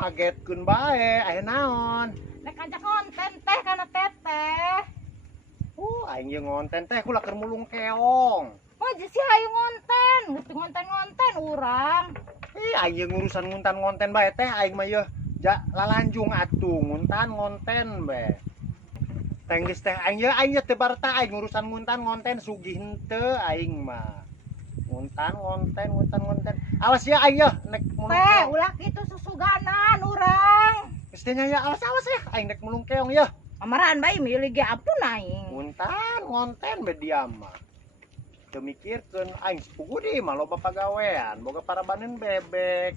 ngagetkeun bae, aya naon? Nek ajak konten teh kana teteh. Aing ye ngonten teh kula keur mulung keong. Mah si hayu ngonten, geus ngonten-ngonten urang. Aing ye ngurusan nguntan-ngonten bae teh aing mah ye lalanjung atuh nguntan ngonten bae. Teh geus teh aing ye teu barta aing ngurusan nguntan-ngonten sugih henteu aing mah. Nguntan-ngonten. Awas ya aing ye nek mulung Teh, keong. ulah kitu susuganan urang. Geus teh nya ya awas ya aing nek mulung keong ye. Amarahan bae milih ge ampun aing. Nguntan ngonten be diam mah. Teu mikirkeun aing sepugu di mah loba pagawean, boga parabaneun bebek.